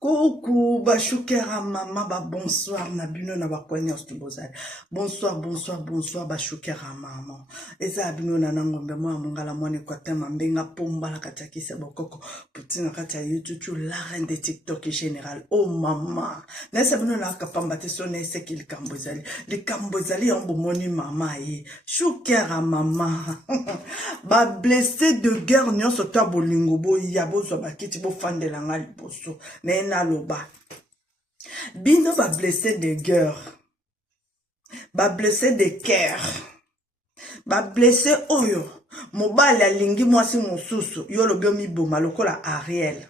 Coucou, bashukera mama, bonsoir, nabino na bakwanya ostubozali. Bonsoir, bashukera mama. Eza abino na nangombe mwa mungala mwane kwa tema mbenga pomba la katakise bokoko. Putina kata YouTube, la reine de TikTok général. Oh mama. Nesa abino na kapamba teso nese ki likambozali. Likambozali yambo moni mama ye. Shukera mama. Ba blessé de guerre nyonso ta bolingo bo yabo zo bakiti bo fandela nga liboso. Na loba. Bino ba blessé de guerre. Ba blessé de cœur. Ba blessé oyo. Mobali alingi mwasi mususu. Yo lobi mi boma lokola Ariel.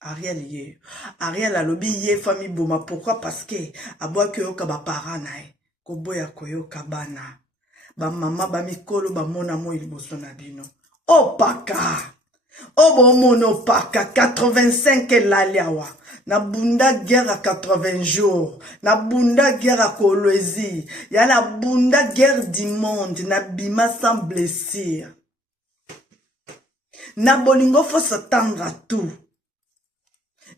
Ariel ye. Ariel alobi ye fami boma. Pourquoi? Parce que aboa koyo ka ba paranae. Koboya koyo kabana. Ba mama ba mikolo ba mona mo iliboso na bino. Oh paka. Oh bon mono paka 85 laliawa. Na bunda guerre à 80 jours. Na bunda guerre à Kolwezi. Ya na bunda guerre du monde. Na bima sans blessure. Na bolingo faut s'attendre à tout.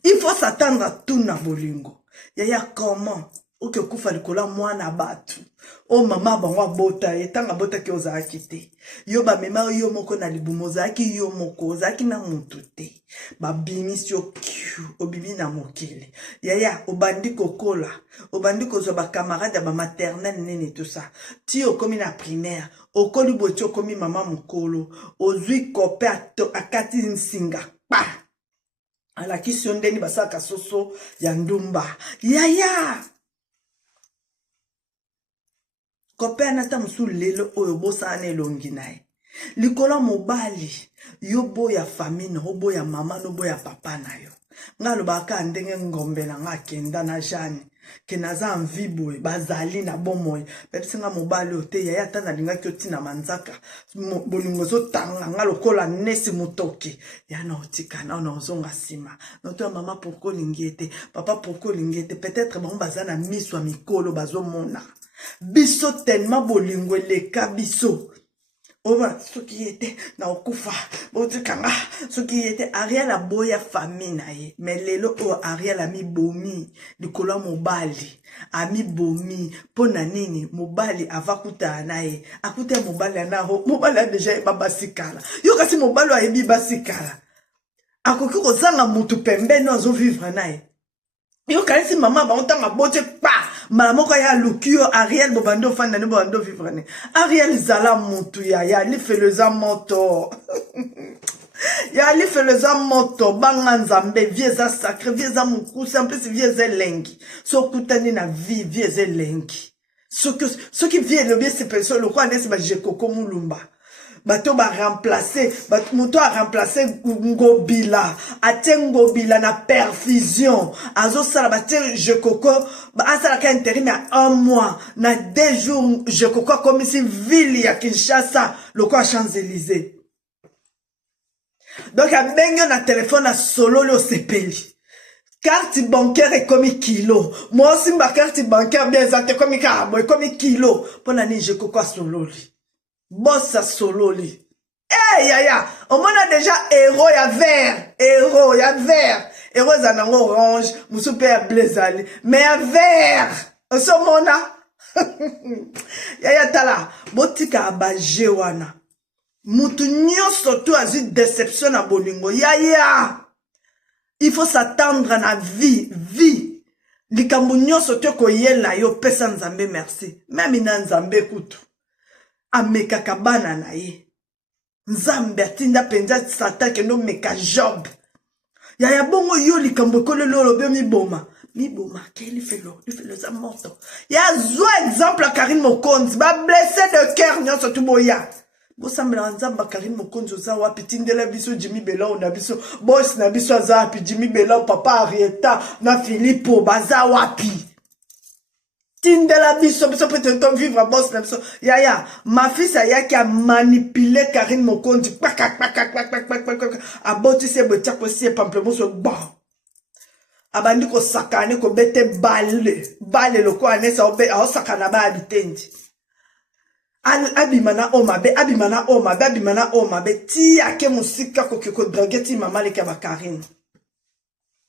Il faut s'attendre à tout na bolingo. Ya comment? Oke kufa likola mwana batu. O mama bangwa bota etanga bota ki ozaki te. Yo ba mema yo moko na libumo ozaki yo moko ozaki na mutu te. Ba bimis yo kiu obibi na mokili. Yaya obandi kokola, obandi kozo ba camarade ba maternelle nene tout ça. Ti okomi na primaire, okoli boti okomi mama mukolo, ozwi kope akati nsinga. Pa. Ala kisio ndeni basaka soso ya ndumba. Yaya. Kope anata musu lelo oyo bosa ane longi nae. Likola mobali, yo boya famine, yo boya mama, no boya papa na yo. Nga lo baka ndenge ngombe na nga kenda na jani. Kenaza anviboe, bazali na bomoe. Pepsi nga mobali ote, yaya tana linga kioti na manzaka. Bolingozo tanga, nga lokola nesi mutoki. Yana otika na onozonga sima. Noto mama poko lingete, papa poko lingete. Peut-être bon bazana miswa mikolo bazo mona. Biso tellement bolingo leka biso. Oba soki yete na okufa botikanga soki yete Ariel a boya famille na ye mais lelo o Ariel a mi bomi likolo mobali a mi bomi pona nini mobali avakuta na ye akuta mobali na ho mobali a déjà babasikala yo kasi mobali a yebi basikala akoki kozanga mutu pembeni azo vivre na ye yo kasi mama ba ontanga bote pa mama ko ya lukio Ariel bobando fanda ne bobando vivre ne Ariel zala mutu ya li feleza moto ya li feleza moto banga nzambe vieza sacré vieza mukusi en plus vieza lengi so kutani na vie vieza lengi ce qui vient le bien c'est personne le quoi n'est pas jekoko mulumba bato ba remplacer muto a remplacer ngobila ate ngobila na perfusion azo sala bate je coco asala ka intérim à 1 mois na 2 jours je coco comme si ville ya Kinshasa le quoi Champs-Élysées donc a bengo na téléphone à solo le sepeli carte bancaire est comme kilo moi aussi ma carte bancaire bien exacte comme carabo comme kilo pona ni je coco solo bossa sololi. Eh yaya, on a déjà héros ya vert, héros ya vert. Héros en orange, musupe ya blazali, mais ya vert. On se mona. Yaya tala, botika abaje wana. Mutu nyonso tu azi déception na bolingo. Yaya. Il faut s'attendre à la vie. Likambu nyonso tu koyela yo pesa nzambe merci. Même ina nzambe kutu. Ameka kabana na ye. Nzambe atinda penza satan ke no meka job. Ya bongo yo likambo kole lolo be mi boma. Mi boma ke li felo za moto. Ya zo exemple Karine Mokonzi ba blessé de cœur nyonso tu boya. Bo sambela nzamba Karine Mokonzi za wapi tindela biso Jimmy Bella na biso boss na biso za wapi Jimmy Bella papa Arieta na Philippe baza wapi. Tindela biso peut-être vivre à boss biso yaya ma fille aya qui a manipulé Karine Mokonzi aboti se botia ko si pamplemousse bon abandi ko sakane ko bete balle le ko anesa obe a sakana ba habitendi abimana oma be ti ake musika ko drageti mama le ka ba Karine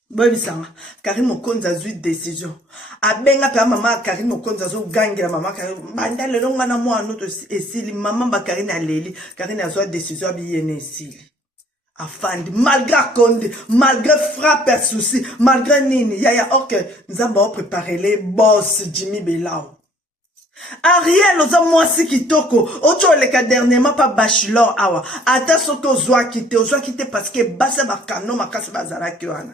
Boyebisanga Karim Okonza azwi décision abenga pe mama Karim Okonza zo gangela mama Karim banda lelo ngana mwana to esili mama ba Karim aleli Karim azwa décision abiyene esili afandi malgré Konde malgré frappe et souci malgré nini yaya ok nzamba o préparer les boss Jimmy Belao Ariel oza mwasi kitoko ocho leka dernièrement pas bachelor awa ata soki ozwa kite parce que basa bakano makasi bazalaki wana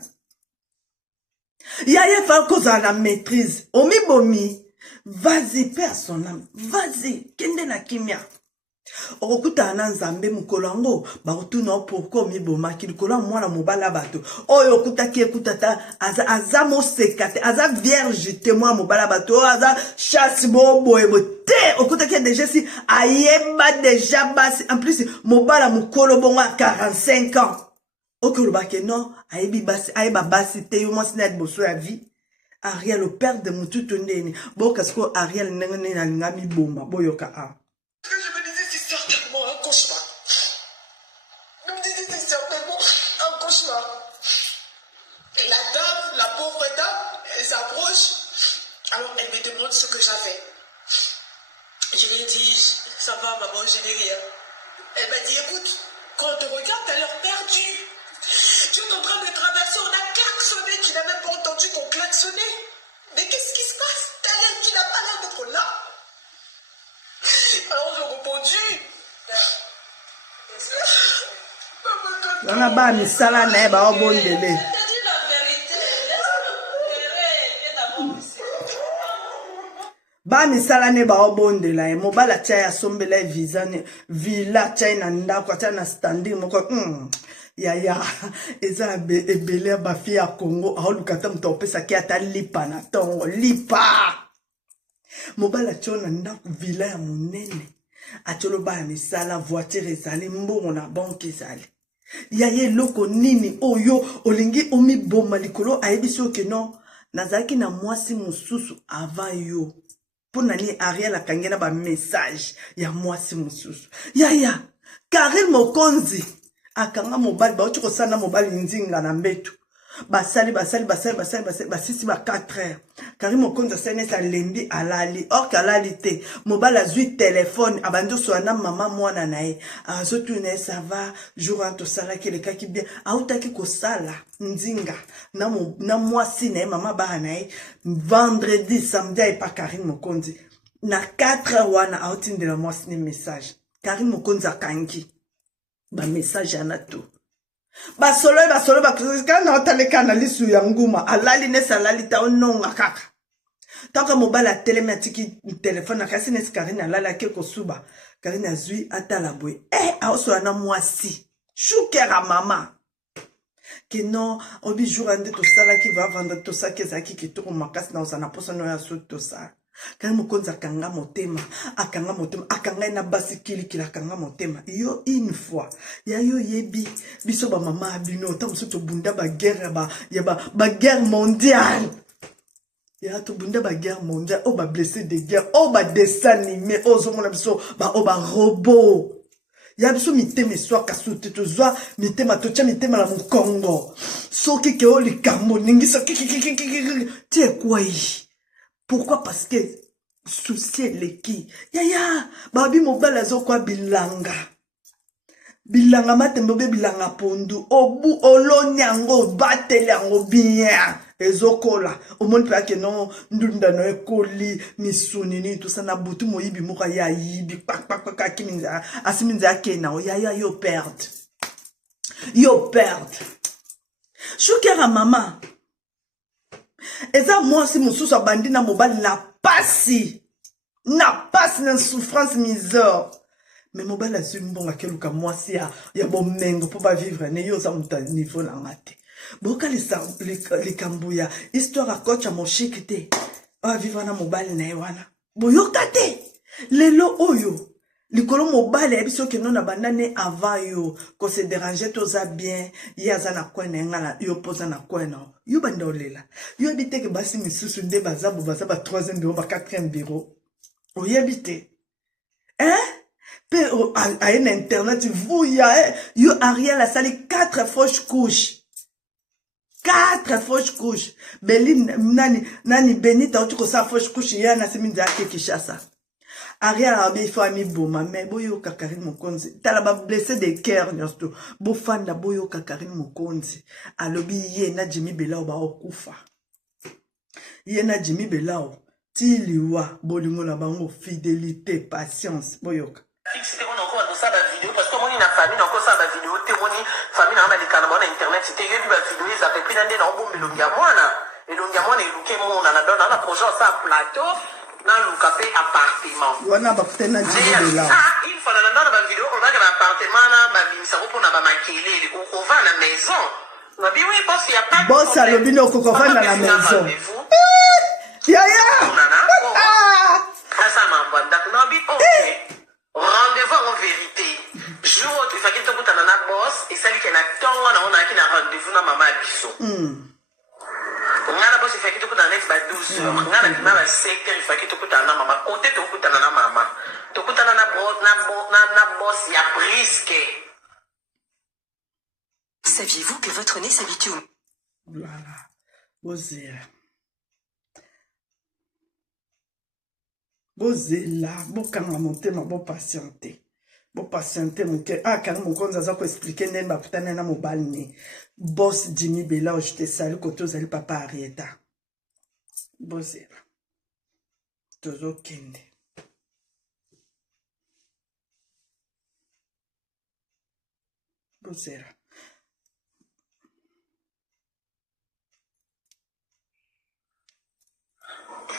Yaya fa kozala la maîtrise omi bomi vas-y paix à son âme vas-y kende na kimia okuta na nzambe mukolo yango bakutuna pourquoi omi bomaki likolo mwana mobala bato oyo okutaki ekutata aza moseka te aza vierge témoin mobala bato aza chasse boboye te okutaki déjà si ayeba déjà basi en plus mobala mukolo bongo 45 ans okolobake non ayebi basi ayeba basi te yo mwasi na liboso ya vie Ariel le père de mututu ndeni boka siko Ariel ndenge na ngami bomba boyoka a je me disais c'est certainement un cauchemar. Je me disais c'est certainement un cauchemar. Et la dame, la pauvre dame, elle s'approche. Alors elle me demande ce que j'avais. Je lui ai dit ça va maman, je n'ai rien. Elle m'a dit écoute, quand on te regarde t'as l'air perdu. Tu es en train de traverser, on a klaxonné, tu n'as même pas entendu qu'on klaxonnait. Mais qu'est-ce qui se passe? Tu n'as pas l'air d'être là. Alors j'ai répondu. Wana ba misala na ba obondele. Ba misala ne ba obondela e mobala tia ya sombela visa ne villa China ndako tia na standing moko yaya eza ebele ba fi ya Congo aolukata mto pesa ki ata lipa na tongo lipa mobala tia na ndako villa ya monene atolo ba misala voiture ezali mbongo na banque ezali yaya loko nini oyo olingi omi boma likolo ayebiso ke non nazaki na mwasi mususu avant yo Pour nani Ariel akangena ba message ya mwasi mususu yaya Karim Okonzi akanga mobali ba otiko sana mobali nzinga na mbetu basali basisi ba 4 heures Karim Okonzi sene sa lendi alali or kalali te mobali azui téléphone abando soana mama mwana nae azotu ne ça va jour en to sala ki le kaki bien autaki ko sala nzinga na mwasi nae mama ba nae vendredi samedi et pas Karim Okonzi na 4 heures wana autinde la mwasi ni message Karim Okonzi akangi ba message anato basolo bakana otaleka na lisu ya nguma alali nesa alali ta ononga kaka tanka mobala telematiki telefone kasi nesi Karine alala ke kosuba Karine azui atala boy aoso na mwasi shukera mama que non obi jour ande to sala ki va vendre to sa ke zaki ki to makasi na osana poso no ya so to sa Karim Okonzi akanga motema akanga na basi kilikila akanga motema yo une fois ya yo yebi biso ba mama abino ta muso to bunda ba guerre ba guerre mondiale ya to bunda ba guerre mondiale o ba blessé de guerre o ba dessin animé o zo mona biso ba o ba robot ya biso mitema eswa kasute to zwa mitema to cha mitema la Congo soki ke o likambo ningisa tie quoi. Pourquoi? Parce que souci les qui yaya babi mobala zo kwa bilanga matembo be bilanga pondu obu olonyango batele yango bien ezokola omoni pa ke non ndunda no ekoli misuni ni tout ça na butu moyibi moka ya yibi pak kiminza asiminza kena yaya yo perdre shukera mama eza mwasi mususu abandi na mobali na pasi na souffrance misère mais mobali azwi mbongo akeluka mwasi ya bomengo po ba vivre ne yo za muta niveau na ngate boka likambo ya histoire akocha moshiki te a vivre na mobali na wana boyoka te lelo oyo likolo mobali ya biso ke non na bandane avant yo ko se déranger toza bien yaza na kwena ngala yo poza na kwena yo banda olela yo habite ke basi misusu nde baza ba 3e bureau ba 4e bureau o yebite pe a une internet vous ya yo Ariel a sali 4 fausses couches 4 fausses couches. Beline, nani, Benita, tu ça fausse couche, yana, c'est min d'ake Kishasa. Ariel a bien fait ami boma, mais boyo kakarine mon konzi. T'as la blessé des cœurs, nyosto. Bo fan da boyo kakarine mon konzi. Alobi yena Jimmy Belao ba okufa. Yena Jimmy Belao. Tiliwa, bolingo la bango, fidélité, patience, boyoka. C'était on encore dans ça la vidéo parce que moi il a famille encore ça la vidéo témoigner famille na les canaux na internet c'était eu la vidéo ils appellent puis dans des nombres milongia mwana et donc ya mwana iluke mon na don na projet ça plateau na lukape appartement wana ba kutena Jimmy Belao il faut na dans la vidéo on a un appartement na ba bimisa ko na ba makele on va à la maison na bi oui boss il y a pas boss a lobino ko va dans la maison yaya ça m'a d'accord bi OK rendez-vous en vérité. Jour où tu fais que tu as un boss et celle qui est on a rendez-vous dans maman biso. On a boss il fait que tu as un 12 heures. On a un secteur il fait que tu as un maman. Côté tu as un maman. Tu as un boss il y a brisque. Saviez-vous que votre nez s'habitue au... Voilà. Bozela. Bozela. Bokanga montema bo patienter. Bo patienter mon cœur. Ah, car mon compte ça ko expliquer nem ba putana na mobile ni. Boss Jimmy Belao je te salue koto zali papa Arieta. Bozela. Tozo kende. Bozela.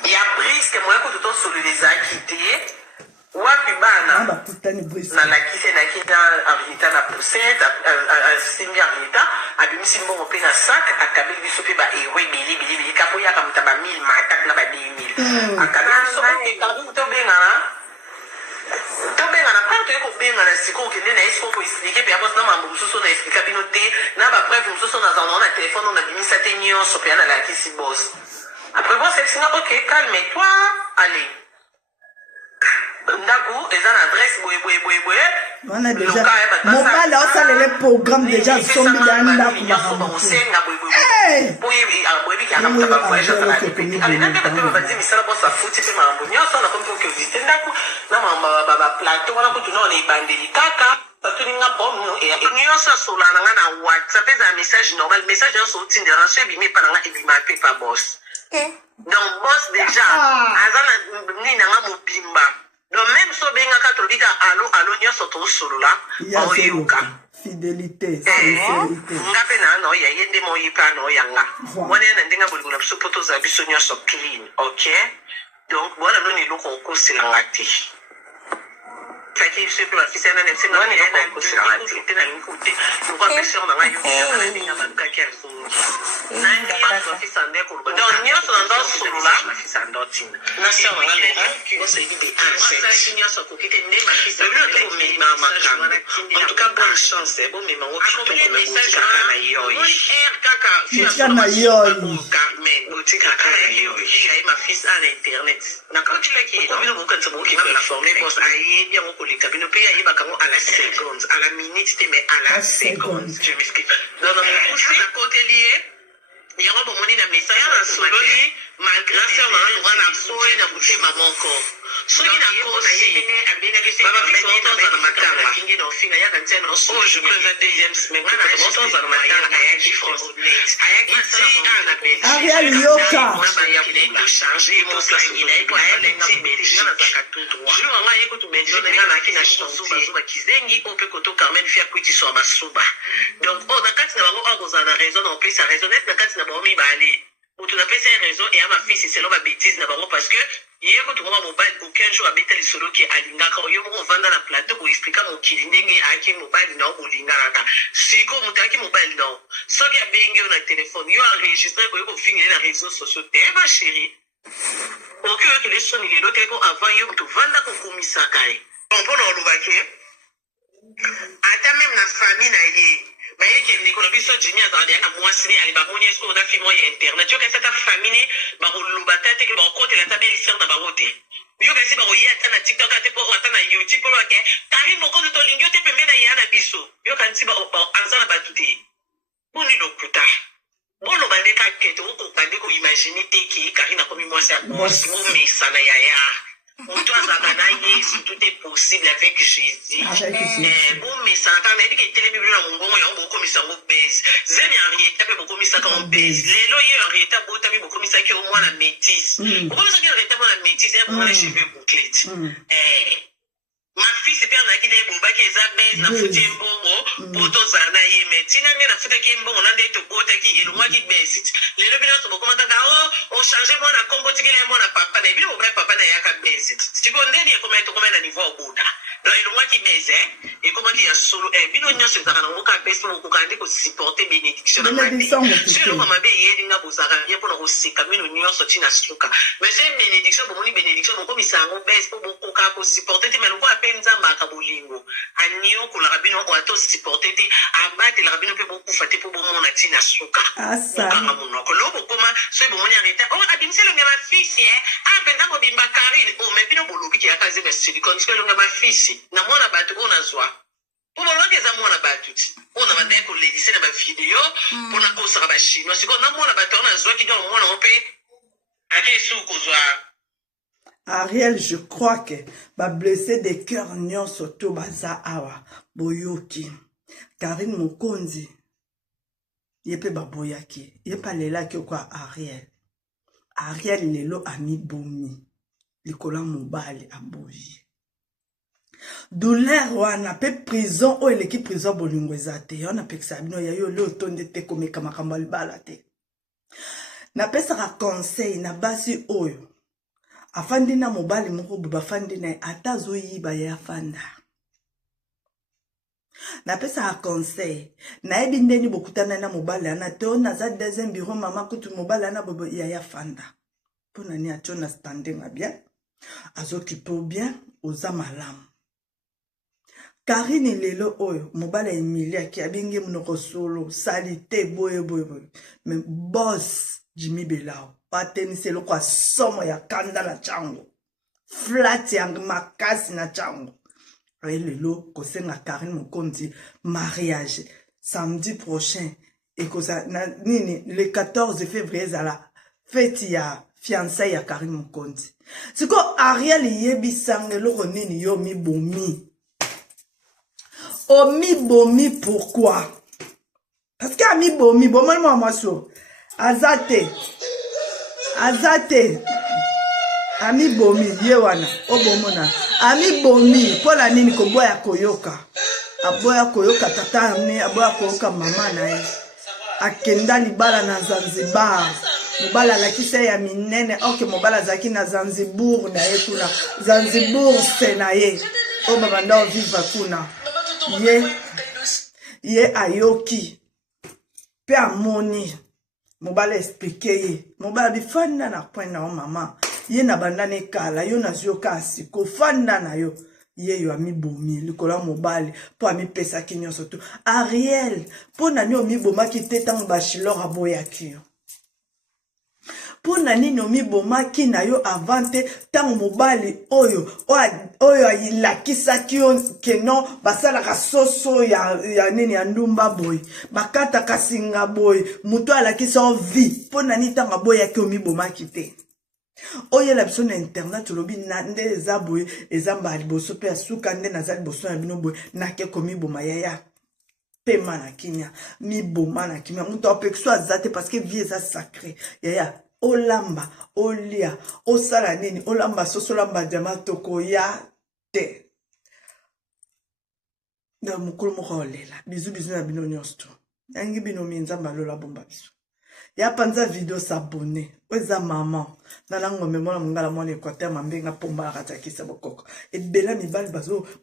Il y a brisque moi quand tu sur les acquittés. Wapi bana na lakise na kita Arita na poussette simbi Arita abimisi mbongo pe na sac akabeli biso pe ba ewe bili kapoya kamuta ba 1000 matak na ba 10000 akabeli so ke kangu to benga na parto ko benga na siko ke na esko ko expliquer pe abos na mambo mususu na expliquer binote na ba preuve mususu na zona na téléphone na bimisa te nyonso pe na lakisi boss après bon c'est sinon OK calme-toi allez Ndaku, ils ont une adresse, on a déjà mobile ça les programmes déjà sont mis dans Ndaku donc boss déjà azana ni na mobimba donc même so benga ka trobika allo nyoso to solo la oyuka fidélité sincérité ngape na no ya yende mo yipa no yanga wana na ndinga bolingo na biso poto za biso nyoso clean OK donc voilà no ni loko ko silangati Faki je peux afficher un NFC non ni na ko silangati tena ni ko te ko pa sur na ngayo na ndinga ba ka kia so nanga ko afisa ndeko donc nyoso ndo solo la afisa ndoti na sio na ngalo ko se di c'est nyoso ko kite ndema afisa ndeko me mama en tout cas bonne chance bon mais mango ko ko message kana yoyi kaka kana yoyi Carmen botika kana yoyi il ma fils à l'internet na quand tu l'as qui on vient beaucoup de bon qui va former boss aïe bien on collecte bien payer aïe ba à la seconde à la minute mais à la seconde je m'explique non aussi à côté lié il y a un bon na message na sololi malgré ça na boy na mutema moko soki na kosi baba biso na makanga kingi na ofinga ya kantia na so je présente deuxième semaine na so na makanga ya différence aya kiti ana be Ariel yoka ya ko changer mo sa ina ipo aya lenti medina na zakatu droit je nga yeko to medina na kina chanson bazuba kizengi on peut koto Carmen faire kwiti so basuba donc on a kati na bango akozana raison on peut sa raisonnette na kati na bango mi bale tu n'as pas ces raisons et à ma fille c'est la bêtise d'abord parce que hier quand tu vois mobile aucun jour à bêter les solo qui alinga quand yo mo vanda na plateau pour expliquer mon kilindenge à qui mobile non ou linga na si ko mutaki mobile non so ya bengi na téléphone yo enregistré ko finir na réseaux sociaux ma chérie OK que les sons il est l'autre ko avant yo tu vanda ko komisa kai on peut le lubake ata même na famille na yé baye ke ndiko na biso Jimmy azali na mwasi ali ba bonye so na fimo ya internet yo ka cette famille ba ko lubata te ke ba ko te la tabeli sir na ba rote yo ka si ba ko ya ta na TikTok ate po ata na YouTube po ke kari moko to lingyo te pembe na ya na biso yo ka nti ba anza na ba tuti boni lokuta Bolo bandeka keto ko bandeko imaginer te ki Karine comme moi c'est bon mais ça na yaya. Toi ça na Yesu tout est possible avec Jésus. Bon mais ça quand même que télé bible na mbongo ya mboko komisa ngo base. Zeni Henriette pe boko komisa ka base. Lelo ye Henriette bota bi boko komisa ki au moins la métisse. Boko komisa ki Henriette mo la métisse et moi les cheveux bouclés. Ma fille c'est bien qui n'est pas qui est base na futi mbongo poto zana ye mais tina nge na futi ki mbongo na ndeto bota ki elo mwa ki base. Lelo bino to boko mata o changer moi na kombo tikele moi na papa na bino boko papa na yaka base. Tiko ndeni ko meto ko na niveau bota. Donc elo mwa ki base et comment qui a solo bino nyonso zaka na ngoka base mo ko kande ko supporter bénédiction na mabe. Sur ko mabe ye dinga bozaka bien pour ko sika bino nyonso tina suka. Mais c'est bénédiction bo moni bénédiction bo komisa ngo base po bo ko ka ko supporter te mais ko penza makabolingo anio ko la rabino o ato supporter te abate la rabino pe beaucoup faté pour bon mona tina suka asa kanga monoko lobo koma so bo moni arrêter oh abimse lo ngama fisi benza mo bimba Karine o me bino bolobi ki akaze be silicon so lo ngama fisi na mona batu ona zwa pour mo lokeza mona batu ona bande ko le dise na ba video pour na ko sa ba chinois siko na mona batu ona zwa ki don mona ope ake su ko zwa Ariel, je crois que va blesser des cœurs nyonso to baza awa boyoki. Karine Mokonzi yepe baboyaki yepa lela ki kwa Ariel. Ariel lelo ami bomi likola mobali aboyi. Douleur wana pe prison o eleki prison bolingo ezate ona pe sabino ya yo le otonde te komeka makambo libala te. Na pesa conseil na basi oyo afandi na mobali moko bafandi na ata zoyiba ya fanda. Na pesa conseil na ebi ndeni bokutana na mobali ana te ona za deuxième bureau mama kutu mobali ana bobo ya fanda. Pona ni atona standing bien azokipo bien oza malamu. Karine lelo oyo mobali Emilia ki abinge munoko solo salite boye. Mais boss Jimmy Belao patenise lo kwa somo ya kanda na chango flat ya makasi na chango lelo kosenga Karine Mokonzi mariage samedi prochain et kosa na nini le 14 février zala fête ya fiançailles ya Karine Mokonzi siko Ariel yebi sangelo nini yo mi bomi o mi bomi pourquoi parce que mi bomi bomani moi so azate ami bomi yewana obomona ami bomi pola nini ko boya koyoka aboya koyoka tata ni aboya koyoka mama na ye akenda libala na Zanzibar mobala lakisa ya minene oke mobala zaki na Zanzibar na ye kuna Zanzibar se na ye o baba ndo viva kuna ye ayoki pe amoni mobala expliquer ye mobala bifanda na point na mama ye na bandane kala yo na zioka asiko fanda na yo ye yo ami bomi likola mobali po ami pesa kinyoso to Ariel po na ni omi boma ki tetango bachelor aboyaki yo po na nini omi boma ki na yo avante tango mobali oyo ayilakisaki yo keno basalaka soso ya nini ya ndumba boy bakata kasinga boy muto alakisa o vie po na ni tango aboyaki omi boma ki te oyo la biso na internet lobi na nde eza boye eza mbali boso pe asuka nde nazali boso na bino boye nake komi boma yaya pema na kinya mi boma na kinya muto apekso azate parce que vie eza sacré yaya olamba olia osala nini olamba soso lamba jama toko ya te na mukulu moko olela bizu na bino nyonso yangi bino minzamba lola bomba biso ya panza video s'abonner oza maman na lango memona mongala mwana Équateur mambenga pomba la katakisa bokoko ebela mibali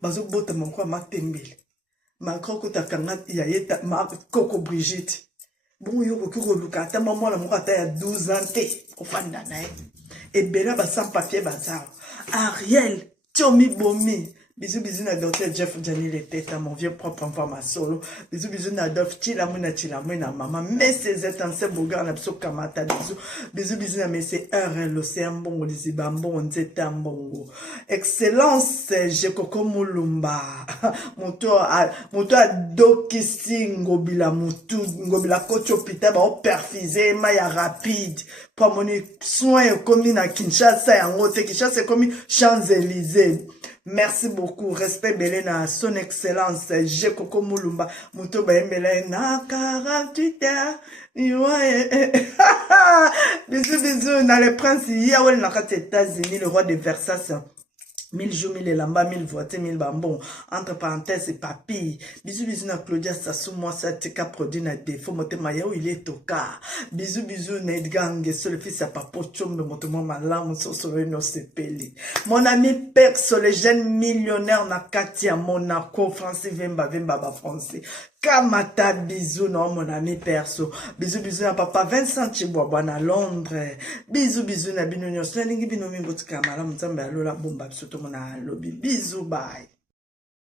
bazo bota moko matembele makoko takanga ya yeta makoko Brigitte bon yo ko luka ta maman la moko ata ya 12 ans te ofanda na ye ebela ba sans papier bazar Ariel tiomi bomi Bisous, bisous, na docteur Jeff Johnny les têtes, mon vieux propre enfant, ma solo. Bisous, bisous, na dof, chilamuna, maman. Mais c'est un seul beau gars, na pso kamata, bisous. Bisous, bisous, na mais c'est l'océan bongo, les bambons, on c'est un bongo. Excellence, j'ai coco moulumba. Moto a dokisi, ngobila mutu, ngobila kocho pita, ba perfisé, maya rapide. Pour mon soin, comme na Kinshasa, yango te Kinshasa, comme Champs-Élysées. Merci beaucoup. Respect Belena, son excellence. J'ai Coco Moulumba. Mouto Baembele na 48 heures. Bisous, bisous. Dans les princes, il y a où les États-Unis, le roi de Versailles. 1000 jours, 1000 lamba, 1000 voitures, 1000 bambons. Entre parenthèses, c'est papy. Bisous, bisous, na Claudia Sassou, moi, ça, tika produit na défaut, mote maya où il est au cas. Bisous, bisous, na Edgang, le fils à Papo Chombe, moto moi, malam, so, no, sepeli. Mon ami perso, le jeune millionnaire na Katia, Monaco, Francis, Vemba, français. Kamata, bisous, non, mon ami perso. Bisous, bisous, na papa Vincent Chiboua, na Londres. Bisous, bisous, na Binounion, Slanning, Binoumi, Boutkamala, Mzamba, Lola, Bomba, Soto, Mona, Lobby. Bisous, bye.